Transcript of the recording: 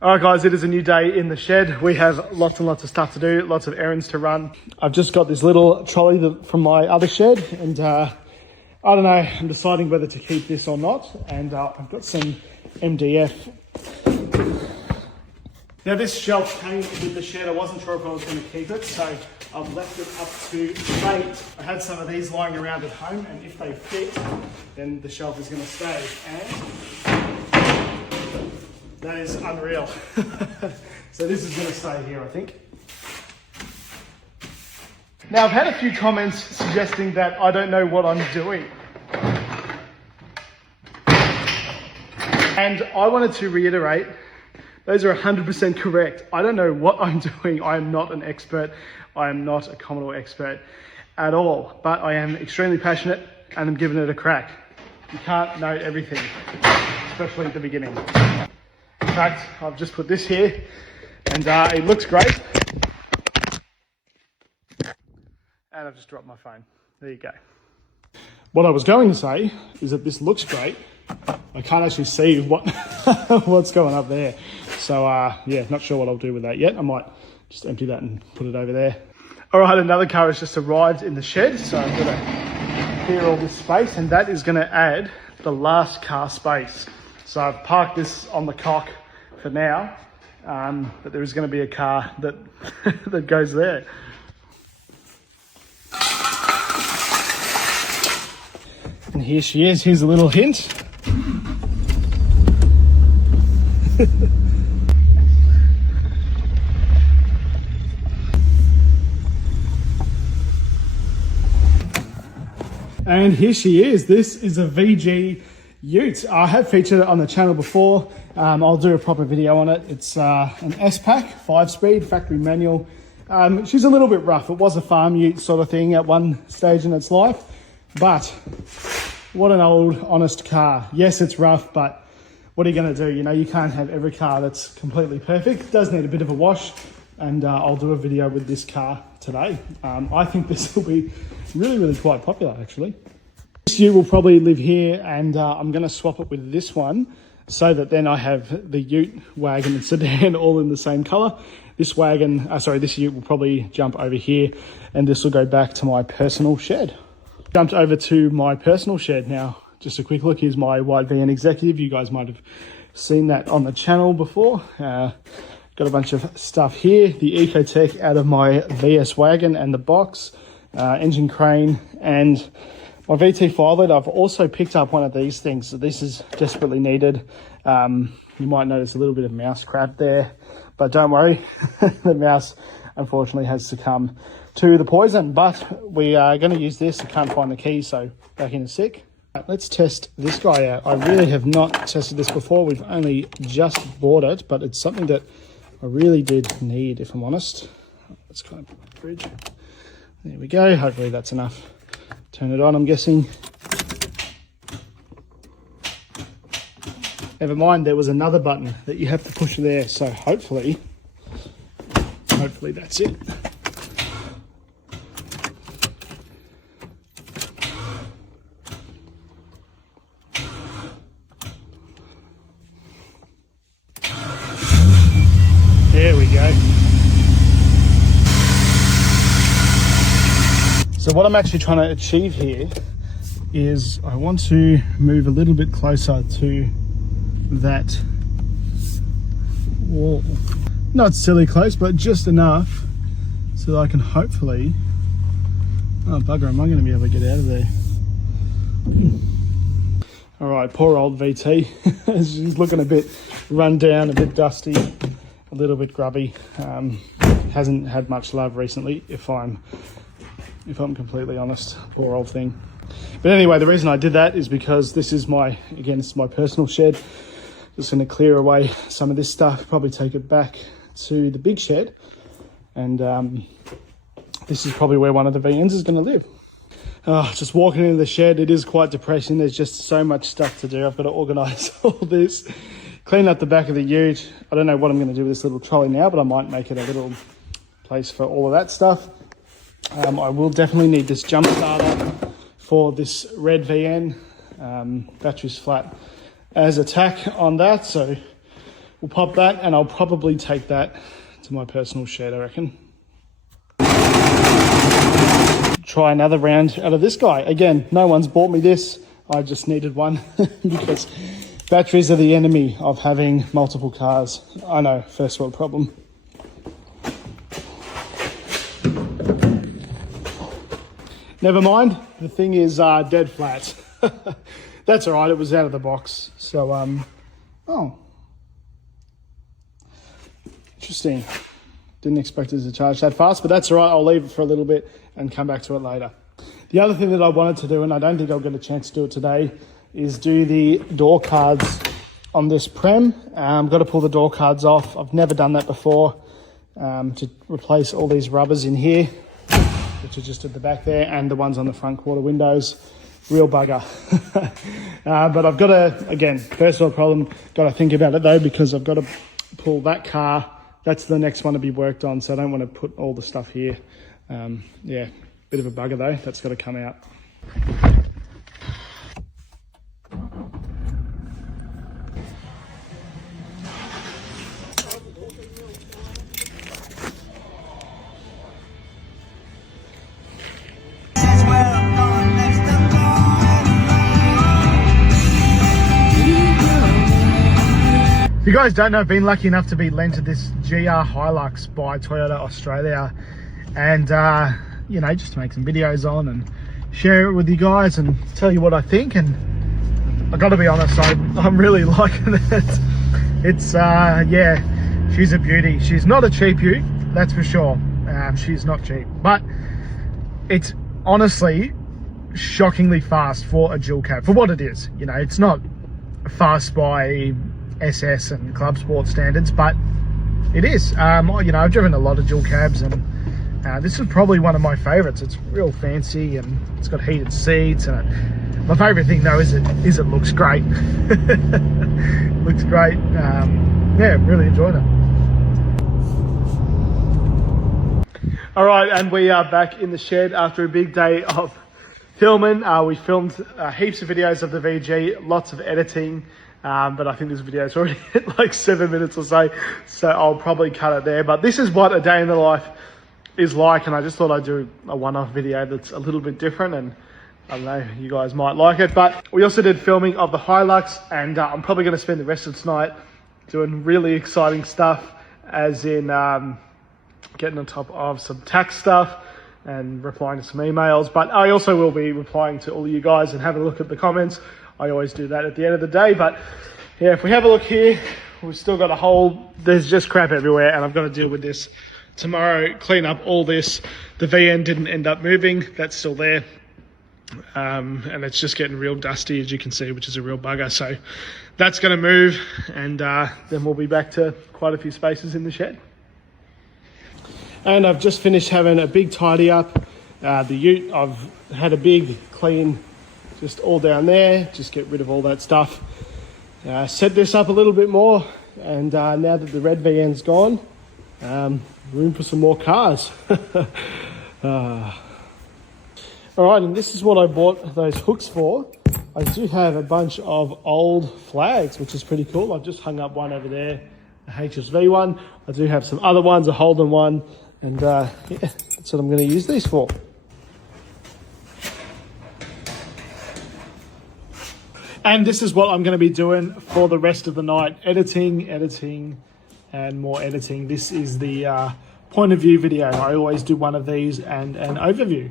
All right, guys, it is a new day in the shed. We have lots and lots of stuff to do, lots of errands to run. I've just got this little trolley from my other shed, and I don't know, I'm deciding whether to keep this or not. And I've got some MDF. Now, this shelf came with the shed. I wasn't sure if I was going to keep it, so I've left it up to fate. I had some of these lying around at home, and if they fit, then the shelf is going to stay. And that is unreal. So this is going to stay here, I think. Now, I've had a few comments suggesting that I don't know what I'm doing. And I wanted to reiterate, those are 100% correct. I don't know what I'm doing. I am not an expert. I am not a Commodore expert at all, but I am extremely passionate and I'm giving it a crack. You can't know everything, especially at the beginning. In fact, I've just put this here and it looks great. And I've just dropped my phone. There you go. What I was going to say is that this looks great. I can't actually see what's going up there. So yeah, not sure what I'll do with that yet. I might just empty that and put it over there. All right, another car has just arrived in the shed. So I'm gonna clear all this space and that is gonna add the last car space. So I've parked this on the cock for now, but there is going to be a car that that goes there. And here she is. Here's a little hint. And here she is. This is a VG Ute. I have featured it on the channel before. I'll do a proper video on it. It's an S-Pack, 5-speed, factory manual. She's a little bit rough. It was a farm ute sort of thing at one stage in its life, but what an old, honest car. Yes, it's rough, but what are you going to do? You know, you can't have every car that's completely perfect. It does need a bit of a wash, and I'll do a video with this car today. I think this will be really quite popular, actually. This ute will probably live here, and I'm going to swap it with this one so that then I have the ute, wagon and sedan all in the same colour. This this ute will probably jump over here, and this will go back to my personal shed. Jumped over to my personal shed now. Just a quick look. Here's my white VN Executive. You guys might have seen that on the channel before. Got a bunch of stuff here. The Ecotech out of my VS wagon and the box, engine crane, and my VT5 lid. I've also picked up one of these things, so this is desperately needed. You might notice a little bit of mouse crap there, but don't worry, the mouse unfortunately has succumbed to the poison, but we are going to use this. I can't find the key, so back in a sec. Let's test this guy out. I really have not tested this before. We've only just bought it, but it's something that I really did need, if I'm honest. Let's kind of put my fridge. There we go. Hopefully that's enough. Turn it on, I'm guessing. Never mind, there was another button that you have to push there. So hopefully that's it. There we go. So what I'm actually trying to achieve here is I want to move a little bit closer to that wall. Not silly close, but just enough so that I can hopefully... Oh bugger, am I going to be able to get out of there? All right, poor old VT. She's looking a bit run down, a bit dusty, a little bit grubby. Hasn't had much love recently, if I'm completely honest. Poor old thing. But anyway, the reason I did that is because this is my personal shed. Just going to clear away some of this stuff, probably take it back to the big shed, and this is probably where one of the VNs is going to live. Just walking into the shed, it is quite depressing. There's just so much stuff to do. I've got to organise all this, clean up the back of the ute. I don't know what I'm going to do with this little trolley now, but I might make it a little place for all of that stuff. I will definitely need this jump starter for this red VN. Battery's flat as a tack on that, so we'll pop that, and I'll probably take that to my personal shed, I reckon. Try another round out of this guy. Again, no one's bought me this. I just needed one because batteries are the enemy of having multiple cars. I know, first world problem. Never mind, the thing is dead flat. That's all right, it was out of the box. So, oh. Interesting. Didn't expect it to charge that fast, but that's all right. I'll leave it for a little bit and come back to it later. The other thing that I wanted to do, and I don't think I'll get a chance to do it today, is do the door cards on this Prem. I've got to pull the door cards off. I've never done that before, to replace all these rubbers in here, which are just at the back there, and the ones on the front quarter windows. Real bugger. But I've got to, again, first world problem, got to think about it though, because I've got to pull that car. That's the next one to be worked on, so I don't want to put all the stuff here. Yeah, bit of a bugger though, that's got to come out. If you guys don't know, I've been lucky enough to be lent to this GR Hilux by Toyota Australia, and you know, just to make some videos on and share it with you guys and tell you what I think. And I gotta be honest, I'm really liking it. It's yeah, she's a beauty. She's not a cheap ute, that's for sure. She's not cheap, but it's honestly shockingly fast for a dual cab for what it is. You know, it's not fast by SS and club sport standards, but it is. You know, I've driven a lot of dual cabs, and this is probably one of my favorites. It's real fancy, and it's got heated seats, and my favorite thing though is it looks great. Looks great. Yeah, really enjoyed it. All right, and we are back in the shed after a big day of filming. We filmed heaps of videos of the VG, lots of editing. But I think this video is already at like 7 minutes or so I'll probably cut it there. But this is what a day in the life is like, and I just thought I'd do a one-off video that's a little bit different, and I don't know, you guys might like it. But we also did filming of the Hilux, and I'm probably going to spend the rest of tonight doing really exciting stuff, as in getting on top of some tax stuff and replying to some emails. But I also will be replying to all of you guys and having a look at the comments. I always do that at the end of the day. But yeah, if we have a look here, we've still got a hole. There's just crap everywhere, and I've got to deal with this tomorrow, clean up all this. The VN didn't end up moving, that's still there. And it's just getting real dusty, as you can see, which is a real bugger. So that's going to move, and then we'll be back to quite a few spaces in the shed. And I've just finished having a big tidy up. The ute, I've had a big clean, just all down there, just get rid of all that stuff. Set this up a little bit more, and now that the red VN's gone, room for some more cars. All right, and this is what I bought those hooks for. I do have a bunch of old flags, which is pretty cool. I've just hung up one over there, a HSV one. I do have some other ones, a Holden one, and yeah, that's what I'm going to use these for. And this is what I'm going to be doing for the rest of the night. Editing, and more editing. This is the point of view video. I always do one of these and an overview.